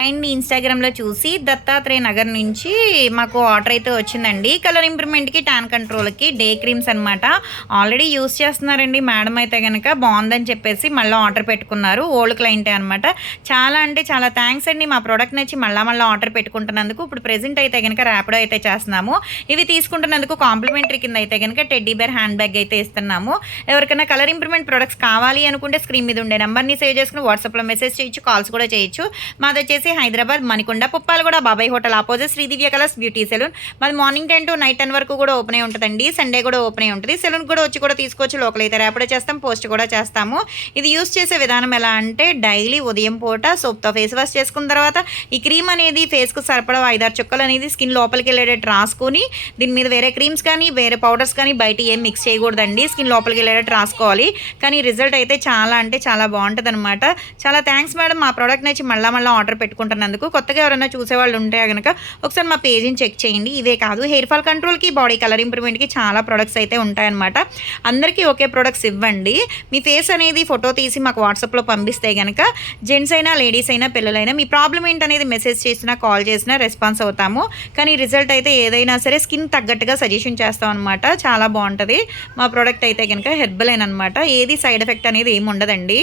And ఇన్‌స్టాగ్రామ్‌లో చూసి దత్తాత్రేయ నగర్ నుంచి మాకు ఆర్డర్ అయితే వచ్చిందండి. కలర్ ఇంప్రూవ్‌మెంట్‌కి, టాన్ కంట్రోల్‌కి డే క్రీమ్స్ అనమాట. ఆల్రెడీ యూజ్ చేస్తున్నారండి మేడం అయితే గనక బావుందని చెప్పేసి మళ్ళా ఆర్డర్ పెట్టుకున్నారు. ఓల్డ్ క్లయింటే అనమాట. చాలా అంటే చాలా థాంక్స్ అండి. మా ప్రొడక్ట్ నచ్చి మళ్ళా ఆర్డర్ పెట్టుకుంటున్నందుకు. ఇప్పుడు ప్రెజెంట్ అయితే గనక ర్యాపిడో అయితే చేస్తున్నాము. ఇవి తీసుకుంటున్నందుకు కాంప్లిమెంటరీ కింద అయితే గనక టెడ్డీ బేర్ హ్యాండ్ బ్యాగ్ అయితే ఇస్తున్నాము. ఎవరికైనా కలర్ ఇంప్రూవ్‌మెంట్ ప్రొడక్ట్స్ కావాలి అనుకుంటే స్క్రీన్ మీద ఉండే నంబర్‌ని సేవ్ చేసుకొని వాట్సాప్‌లో మెసేజ్ చేయొచ్చు. కాల్స్ కూడా చేయొచ్చు. మాదొచ్చేసి Hyderabad Manikonda Puppalaguda Babai hotel opposite Sridivya colours beauty salon. మాది మార్నింగ్ 10 టు నైట్ 10 వరకు కూడా ఓపెన్ అయి ఉంటుందండి. సండే కూడా ఓపెన్ అయి ఉంటుంది. సెలూన్ కూడా వచ్చి కూడా తీసుకోవచ్చు. లోకల్ అయితే ర్యాపిడో చేస్తాం, పోస్ట్ కూడా చేస్తాము. ఇది యూస్ చేసే విధానం ఎలా అంటే డైలీ ఉదయం పూట సోప్తో ఫేస్ వాష్ చేసుకున్న తర్వాత ఈ క్రీమ్ అనేది ఫేస్కు సరిపడా 5-6 చుక్కలు అనేది స్కిన్ లోపలికి వెళ్ళేటట్టు రాసుకొని దీని మీద వేరే క్రీమ్స్ కానీ వేరే పౌడర్స్ కానీ బయట ఏం మిక్స్ చేయకూడదండి. స్కిన్ లోపలికి వెళ్ళేటట్టు రాసుకోవాలి. కానీ రిజల్ట్ అయితే చాలా అంటే చాలా బాగుంటుంది అనమాట. చాలా థ్యాంక్స్ మేడం, మా ప్రోడక్ట్ నచ్చి మళ్ళీ ఆర్డర్ పెట్టుకుంటున్నందుకు. కొత్తగా ఎవరైనా చూసేవాళ్ళు ఉంటే కనుక ఒకసారి మా పేజ్ని చెక్ చేయండి. ఇవే కాదు, హెయిర్ ఫాల్ కంట్రోల్కి, బాడీ కలర్ ఇంప్రూవ్మెంట్కి చాలా ప్రొడక్ట్స్ అయితే ఉంటాయన్నమాట. అందరికీ ఒకే ప్రొడక్ట్స్ ఇవ్వండి. మీ ఫేస్ అనేది ఫోటో తీసి మాకు వాట్సాప్లో పంపిస్తే కనుక జెంట్స్ అయినా లేడీస్ అయినా పిల్లలైనా మీ ప్రాబ్లం ఏంటనేది మెసేజ్ చేసినా కాల్ చేసినా రెస్పాన్స్ అవుతాము. కానీ రిజల్ట్ అయితే ఏదైనా సరే స్కిన్ తగ్గట్టుగా సజెషన్ చేస్తాం అనమాట. చాలా బాగుంటుంది మా ప్రోడక్ట్ అయితే కనుక. హెర్బల్ అనమాట. ఏది సైడ్ ఎఫెక్ట్ అనేది ఏమి ఉండదండి.